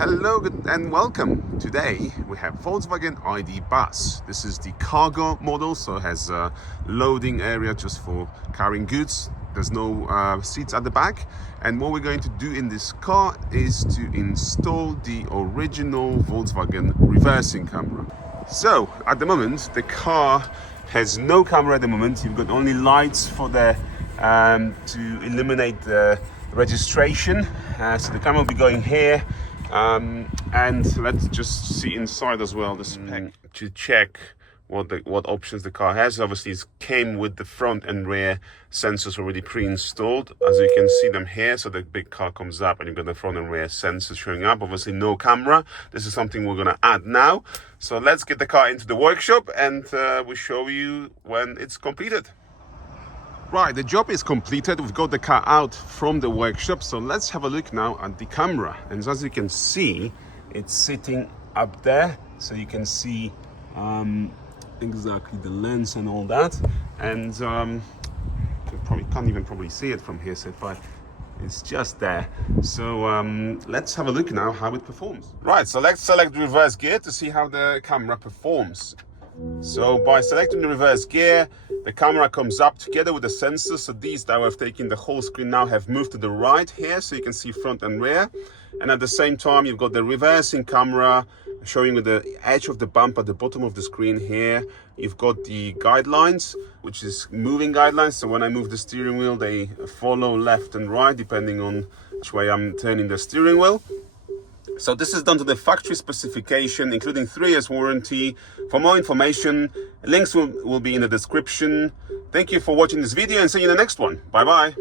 Hello and welcome. Today we have Volkswagen ID.BUZZ. This is the cargo model, so it has a loading area just for carrying goods. There's no seats at the back. And what we're going to do in this car is to install the original Volkswagen reversing camera. So at the moment, the car has no camera at the moment. You've got only lights for the to illuminate the registration. So the camera will be going here. And let's just see inside as well the spec to check what options the car has. Obviously it came with the front and rear sensors already pre-installed, as you can see them here. So the big car comes up and you've got the front and rear sensors showing up. Obviously no camera. This is something we're going to add now. So let's get the car into the workshop and we'll show you when it's completed. Right, the job is completed. We've got the car out from the workshop. So let's have a look now at the camera. And as you can see, it's sitting up there. So you can see exactly the lens and all that. And you probably can't even see it from here, so but it's just there. So let's have a look now how it performs. Right, so let's select the reverse gear to see how the camera performs. So by selecting the reverse gear, the camera comes up together with the sensors. So these that have taken the whole screen now have moved to the right here, so you can see front and rear. And at the same time, you've got the reversing camera showing with the edge of the bump at the bottom of the screen here. You've got the guidelines, which is moving guidelines. So when I move the steering wheel, they follow left and right, depending on which way I'm turning the steering wheel. So this is done to the factory specification, including 3 years warranty. For more information, links will be in the description. Thank you for watching this video and see you in the next one. Bye bye.